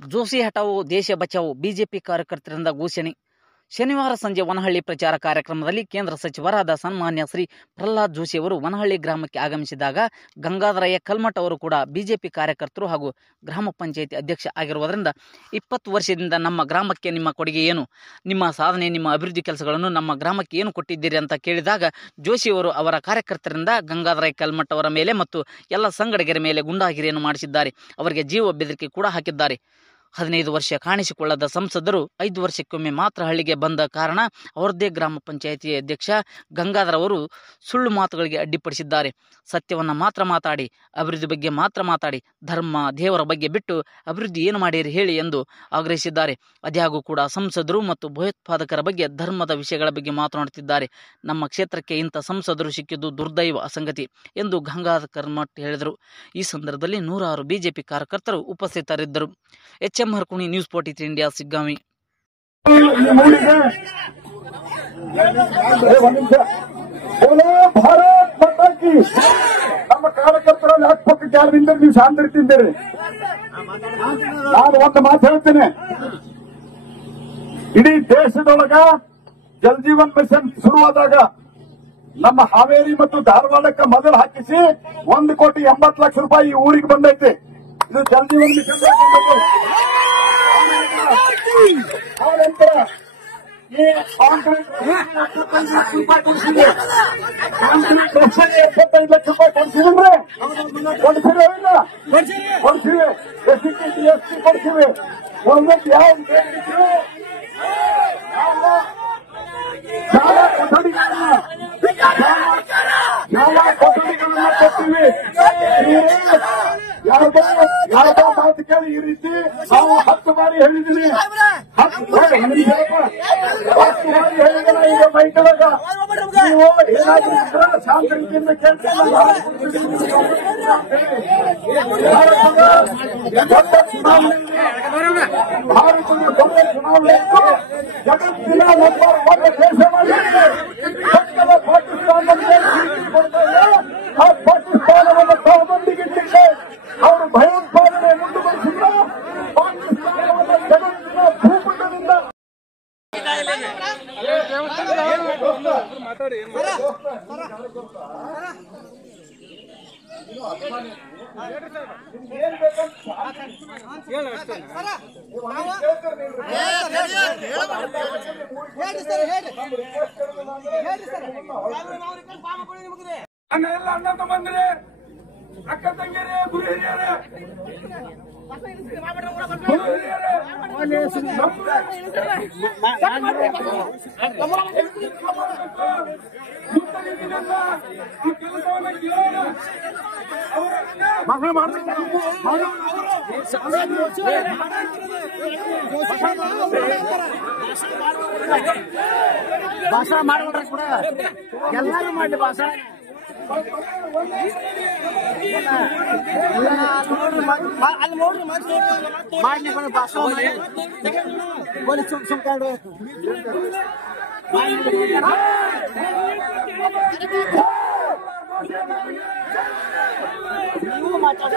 ಜೋಶಿ ಹಟಾವೋ ದೇಶ ಬಚಾವೋ ಬಿಜೆಪಿ ಕಾರ್ಯಕರ್ತರಿಂದ ಘೋಷಣೆ. ಶನಿವಾರ ಸಂಜೆ ವನಹಳ್ಳಿ ಪ್ರಚಾರ ಕಾರ್ಯಕ್ರಮದಲ್ಲಿ ಕೇಂದ್ರ ಸಚಿವರಾದ ಸನ್ಮಾನ್ಯ ಶ್ರೀ ಪ್ರಹ್ಲಾದ್ ಜೋಶಿ ಅವರು ವನಹಳ್ಳಿ ಗ್ರಾಮಕ್ಕೆ ಆಗಮಿಸಿದಾಗ ಗಂಗಾಧರಯ್ಯ ಕಲ್ಮಠ್ ಅವರು ಕೂಡ ಬಿಜೆಪಿ ಕಾರ್ಯಕರ್ತರು ಹಾಗೂ ಗ್ರಾಮ ಪಂಚಾಯಿತಿ ಅಧ್ಯಕ್ಷ ಆಗಿರುವುದರಿಂದ 20 ವರ್ಷದಿಂದ ನಮ್ಮ ಗ್ರಾಮಕ್ಕೆ ನಿಮ್ಮ ಕೊಡುಗೆ ಏನು, ನಿಮ್ಮ ಸಾಧನೆ, ನಿಮ್ಮ ಅಭಿವೃದ್ಧಿ ಕೆಲಸಗಳನ್ನು ನಮ್ಮ ಗ್ರಾಮಕ್ಕೆ ಏನು ಕೊಟ್ಟಿದ್ದೀರಿ ಅಂತ ಕೇಳಿದಾಗ ಜೋಶಿ ಅವರು ಅವರ ಕಾರ್ಯಕರ್ತರಿಂದ ಗಂಗಾಧರಯ್ಯ ಕಲ್ಮಠ್ ಅವರ ಮೇಲೆ ಮತ್ತು ಎಲ್ಲ ಸಂಗಡಿಗರ ಮೇಲೆ ಗುಂಡಾಗಿರಿಯನ್ನು ಮಾಡಿಸಿದ್ದಾರೆ. ಅವರಿಗೆ ಜೀವ ಬೆದರಿಕೆ ಕೂಡ ಹಾಕಿದ್ದಾರೆ. 15 ವರ್ಷ ಕಾಣಿಸಿಕೊಳ್ಳದ ಸಂಸದರು 5 ವರ್ಷಕ್ಕೊಮ್ಮೆ ಮಾತ್ರ ಹಳ್ಳಿಗೆ ಬಂದ ಕಾರಣ ಅವರದ್ದೇ ಗ್ರಾಮ ಪಂಚಾಯಿತಿ ಅಧ್ಯಕ್ಷ ಗಂಗಾಧರ್ ಅವರು ಸುಳ್ಳು ಮಾತುಗಳಿಗೆ ಅಡ್ಡಿಪಡಿಸಿದ್ದಾರೆ. ಸತ್ಯವನ್ನು ಮಾತ್ರ ಮಾತಾಡಿ, ಅಭಿವೃದ್ಧಿ ಬಗ್ಗೆ ಮಾತ್ರ ಮಾತಾಡಿ, ಧರ್ಮ ದೇವರ ಬಗ್ಗೆ ಬಿಟ್ಟು ಅಭಿವೃದ್ಧಿ ಏನು ಮಾಡಿರಿ ಹೇಳಿ ಎಂದು ಆಗ್ರಹಿಸಿದ್ದಾರೆ. ಅದ್ಯಾಗೂ ಕೂಡ ಸಂಸದರು ಮತ್ತು ಭಯೋತ್ಪಾದಕರ ಬಗ್ಗೆ, ಧರ್ಮದ ವಿಷಯಗಳ ಬಗ್ಗೆ ಮಾತನಾಡುತ್ತಿದ್ದಾರೆ. ನಮ್ಮ ಕ್ಷೇತ್ರಕ್ಕೆ ಇಂಥ ಸಂಸದರು ಸಿಕ್ಕಿದ್ದು ದುರ್ದೈವ ಸಂಗತಿ ಎಂದು ಗಂಗಾಧರ್ ಕಲ್ಮಠ್ ಹೇಳಿದರು. ಈ ಸಂದರ್ಭದಲ್ಲಿ ನೂರಾರು ಬಿಜೆಪಿ ಕಾರ್ಯಕರ್ತರು ಉಪಸ್ಥಿತರಿದ್ದರು. HM Harkuni, news 43 India, Shiggaon. Bharat ಮಾತಾಕಿ ನಮ್ಮ ಕಾರ್ಯಕರ್ತರಲ್ಲಿ ಹಾಕ್ಪಕ್ಕ ಕಾಲದಿಂದ ನೀವು ಶಾಂತಿರ್ತಿದ್ದೀರಿ. ನಾನು ಒಂದು ಮಾತು ಹೇಳ್ತೇನೆ, ಇಡೀ ದೇಶದೊಳಗ ಜಲ್ ಜೀವನ್ ಮಿಷನ್ ಶುರುವಾದಾಗ ನಮ್ಮ ಹಾವೇರಿ ಮತ್ತು ಧಾರವಾಡಕ್ಕೆ ಮೊದಲು ಹಾಕಿಸಿ 1,80,00,000 ಈ ಊರಿಗೆ ಬಂದೈತೆ. ಇದು ಜಲ್ ಜೀವನ್ ಮಿಷನ್. ಆನಂತರ ಈ ಕಾಂಕ್ರೀಟ್ 75 ಲಕ್ಷ ರೂಪಾಯಿ ಕೊಡ್ಸಿದ್ರೆ ಕೊಡ್ಸಿವೆ ಇಲ್ಲ ಕೊಡ್ಸಿವೆ. SC ಕೊಡ್ಸಿವೆ. ಗೌರ್ಮೆಂಟ್ ಯಾವ ಶಾಲಾ ಕೊಠಡಿಗಳನ್ನ ಕೊಡ್ತೀವಿ. ಯಾವ್ದೋ ಮಾತು ಕೇಳಿ ಈ ರೀತಿ ನಾವು 10 ಬಾರಿ ಹೇಳಿದ್ದೀನಿ. 10 ಬಾರಿ ಹೇಳಿದ್ರೆ ಈಗ ಮೈಕಲಾಗ ನೀವು ಏನಾದ್ರೂ ಶಾಂತ ರೀತಿಯಿಂದ ಕೇಳ್ತೀವಿ. ಭಾರತದ ದೊಡ್ಡ ಚುನಾವಣೆ ಜಗತ್ತಿನ ನಂಬರ್ 1 ದೇಶ ಮಾಡಿದೆ. ಪಕ್ಕದ ಪಾಕಿಸ್ತಾನದಲ್ಲಿ ಆ ಪಾಕಿಸ್ತಾನವನ್ನು ತಗೊಂಡಿಗಿಟ್ಟಿಗೆ ಅವರು ಭಯೋತ್ಪಾದನೆ ಮುಂದುವರಿಸಿಲ್ಲ. ಪಾಕಿಸ್ತಾನವನ್ನು ಜಗತ್ತಿನ ಭೂಪಟದಿಂದ ನನ್ನೆಲ್ಲ ಅಣ್ಣ ತಮ್ಮಂದಿರೇ, ಅಕ್ಕ ತಂಗಿಯರೇ, ಗುರು ಹಿರಿಯರೇ, ಈ ಕೆಲಸವನ್ನು ಕೇಳೋಣ. ಭಾಷಣ ಮಾಡ್ಬಿಟ್ರೆ ಕೂಡ ಎಲ್ಲರೂ ಮಾಡಿ ಭಾಷಣ ಅಲ್ಲಿ ನೋಡ್ರಿ ಮಾಡ್ಲಿ ಭಾಷಣ ಸುಮ್ಕೊಂಡು ನೀವು ಮಾತಾಡ